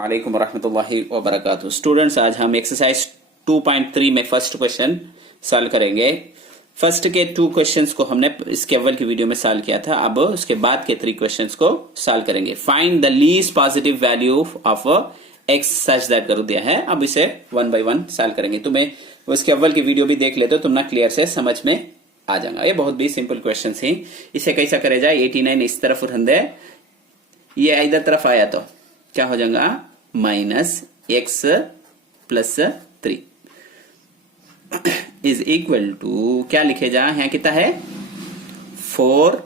वालेकुम रहमतुल्लाहि व बरकातुहू। स्टूडेंट्स, आज हम एक्सरसाइज 2.3 में फर्स्ट क्वेश्चन सॉल्व करेंगे। फर्स्ट के 2 क्वेश्चंस को हमने इसके अव्वल की वीडियो में सॉल्व किया था। अब उसके बाद के 3 क्वेश्चंस को सॉल्व करेंगे। Find the least positive value of x such that कर दिया है। अब इसे 1 बाय 1 सॉल्व करेंगे। तुम्हें उसके अव्वल की वीडियो भी देख ले तो तुम्हें क्लियर से समझ में आ जाएगा। ये बहुत भी सिंपल क्वेश्चन है। इसे कैसा करे जाए, 89 इस तरफ रंदे, ये इधर तरफ आया तो क्या हो जाएगा, minus x plus 3 is equal to क्या लिखे जा, यहाँ कितना है 4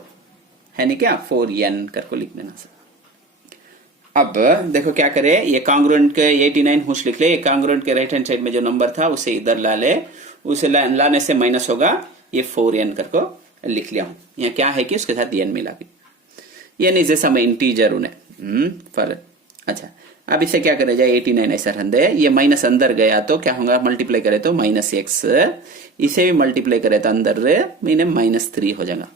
है नहीं क्या, 4n करके लिख देना सर। अब देखो क्या करे, ये कांग्रुएंट के 89 होश लिख ले। ये कांग्रुएंट के राइट हैंड साइड में जो नंबर था उसे इधर ला ले, उसे लाने से माइनस होगा, ये 4n करको लिख लिया हूं। यहाँ क्या है कि उसके साथ n मिला के, ये नहीं जैसा मैं इंटीजर उन्हें पर। अच्छा, अब इसे क्या करे जाए, 89 ऐसा रंदे, ये माइनस अंदर गया तो क्या होगा, मल्टीप्लाई करे तो माइनस एक्स, इसे भी मल्टीप्लाई करे तो अंदर मीने माइनस 3 हो जाएगा,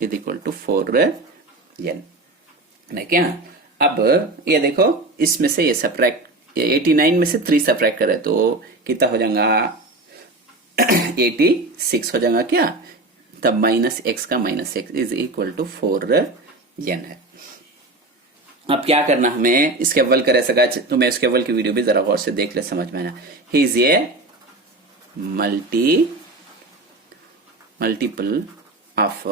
इज इक्वल टू 4n नहीं क्या। अब ये देखो, इसमें से ये सब्ट्रैक्ट, ये 89 में से 3 सब्ट्रैक्ट करे तो कितना हो जाएगा, 86 हो जाएगा क्या। तब माइनस एक्स का minus x is equal to 4n है। अब क्या करना हमें, इसके अव्वल करे सका, तुम्हें इसके अव्वल की वीडियो भी जरा गौर से देख ले, समझ में आना। इज ये मल्टीपल ऑफ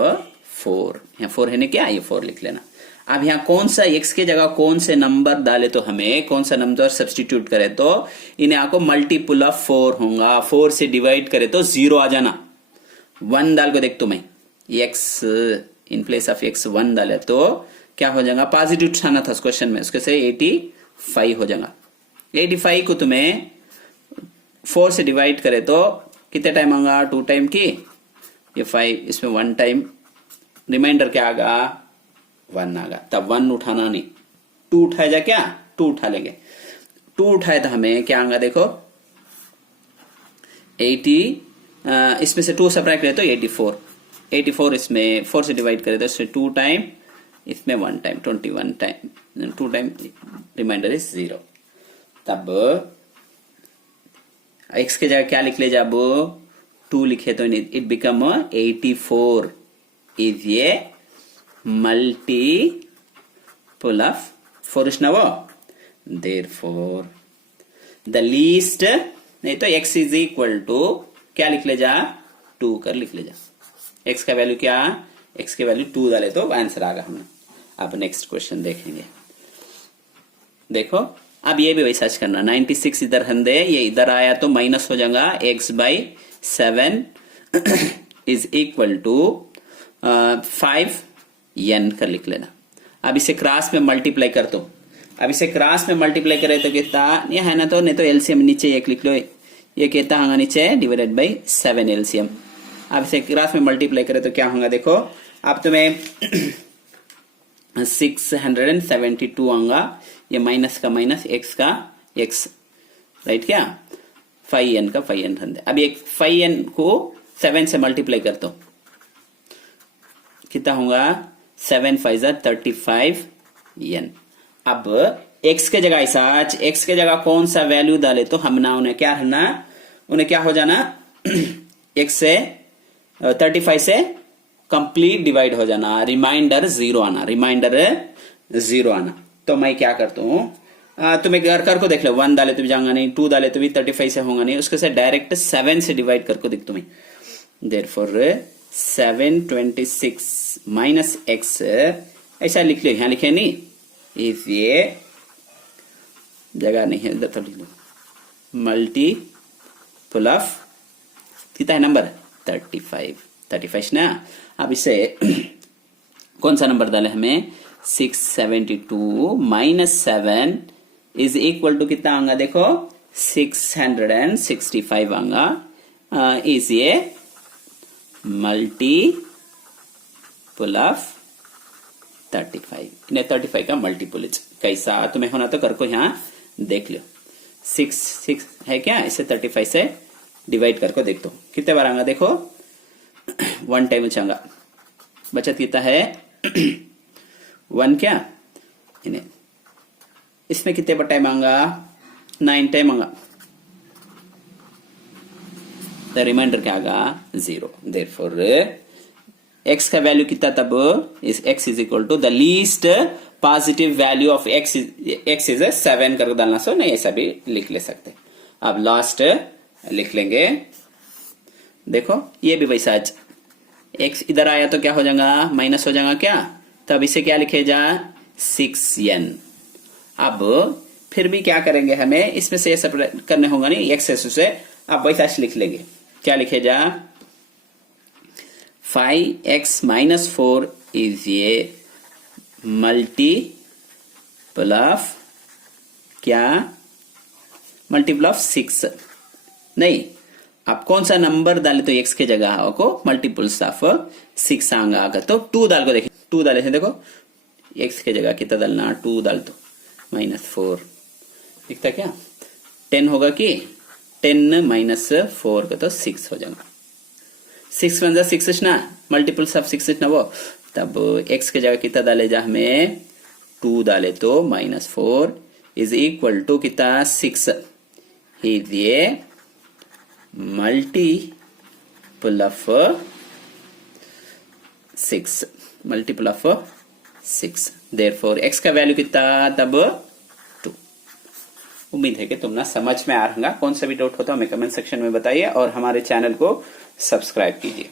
4, यहाँ 4 है ना क्या, ये 4 लिख लेना। अब यहाँ कौन सा x के जगह कौन से नंबर डाले तो हमें कौन सा नंबर सब्सटीट्यूट करे तो इन्हें आपको मल्टीपल ऑफ 4 होगा। 4 से डिवाइड करे तो 0 आ जाना। 1 डाल को देख तुम्हें, x in place of x 1 डाले तो क्या हो जाएगा, पॉजिटिव उठाना था उस क्वेश्चन में, उसके से 85 हो जाएगा। 85 को तुम्हें 4 से डिवाइड करे तो कितने टाइम आएगा, 2 टाइम की, ये 5, इसमें 1 टाइम, रिमाइंडर क्या आगा, 1 आगा। तब 1 उठाना नहीं, 2 उठाए जा क्या, 2 उठा लेंगे। 2 उठाए तो हमें क्या आएगा, देखो 80, इसमें से 2 सब्ट्रैक्ट करे तो 84 इसमें 4 से डिवाइड करे तो इसमें 2 टाइम, इसमें 1 time, 21 time, 2 time, remainder is 0। तब x के जगह क्या लिख ले, जब 2 लिखे तो इट बिकम 84 इज ये मल्टीपल ऑफ 4 इज नव, देयरफॉर द लीस्ट, नहीं तो x इज इक्वल टू क्या लिख ले जा, 2 कर लिख ले जा। x का वैल्यू क्या, x के वैल्यू 2 डाले तो आंसर आ गया हमें। अब नेक्स्ट क्वेश्चन देखेंगे। देखो अब ये भी वैसा करना, 96 इधर हंदे, ये इधर आया तो माइनस हो जाएगा, x by 7 is equal to 5n कर लिख लेना। अब इसे क्रॉस में मल्टीप्लाई कर दो। अब इसे क्रॉस में मल्टीप्लाई करे तो कितना, ये है ना, तो नहीं तो एलसीएम नीचे एक लिख लो, ये कितना होगा नीचे, डिवाइडेड बाई 7 एलसीएम। अब इसे क्रॉस में मल्टीप्लाई करे तो क्या होगा, देखो अब तुम्हें 672 आऊंगा, ये माइनस का माइनस, एक्स का एक्स, राइट क्या, 5n का 5n रंदे। अब एक 5n को 7 से मल्टीप्लाई कर दो, कितना होगा, 7 5 35n। अब x के जगह ऐसा, x के जगह कौन सा वैल्यू डाले तो हम ना उन्हें क्या रहना, उन्हें क्या हो जाना, x से 35 से कंप्लीट डिवाइड हो जाना, रिमाइंडर 0 आना, रिमाइंडर 0 आना। तो मैं क्या करता हूं, तुम्हें घर कर को देख लो, 1 डाले तो भी जाऊंगा नहीं, 2 डाले तो भी 35 से होगा नहीं, उसके से डायरेक्ट 7 से डिवाइड करके दिख तुम्हें। देयरफॉर 726 माइनस एक्स ऐसा लिख लो, यहां लिखे नहीं, इस ये जगह नहीं है, इधर तो लिख लो, मल्टीपल ऑफ कितना है नंबर, 35 ना। अब इसे कौन सा नंबर डाले हमें, 672 माइनस 7 इज इक्वल टू कितना आऊंगा, देखो 665 आऊंगा, इज ये मल्टीपल ऑफ 35, इन्हें 35 का मल्टीपल कैसा तुम्हें होना तो कर को यहाँ देख लो, 6 है क्या, इसे 35 से डिवाइड करके देख दो कितने बार आऊंगा, देखो 1 टाइम चाहूंगा, बचत कितना है 1 क्या, इन्हें इसमें कितने बार टाइम आएगा? 9 टाइम आएगा। द रिमाइंडर क्या आएगा? 0। देयरफॉर x का वैल्यू कितना तब? Is x is equal to the least positive value of x is 7 करके डालना। सो नहीं, ऐसा भी लिख ले सकते। अब लास्ट लिख लेंगे। देखो ये भी वैसा x इधर आया तो क्या हो जाएगा? माइनस हो जाएगा क्या? तब इसे क्या लिखे जा? 6n। अब फिर भी क्या करेंगे, हमें इसमें से ये सब करने होगा नहीं, x से अब वैसा लिख लेंगे। क्या लिखे जा? 5x माइनस 4 इज ये मल्टीपल ऑफ क्या? मल्टीपल ऑफ 6 नहीं, आप कौन सा नंबर डाले तो x के जगह आपको मल्टीपल्स ऑफ 6 आएगा। तो 2 डाल को देखिए, 2 डाले थे। देखो x के जगह कितना डालना? 2 डाल तो -4 दिखता क्या? 10 होगा कि 10 माइनस 4 का तो 6 हो जाएगा। 6 वन 6 ना, मल्टीपल्स ऑफ 6 ना वो। तब x के जगह कितना डाले जा? हमें 2 डाले तो -4 इज इक्वल टू कितना? 6 इज ये multiple of 6, multiple of 6। Therefore x का वैल्यू कितना तब? 2। उम्मीद है कि तुम ना समझ में आ रहा। कौन सा भी डाउट होता है हमें कमेंट सेक्शन में बताइए और हमारे चैनल को सब्सक्राइब कीजिए।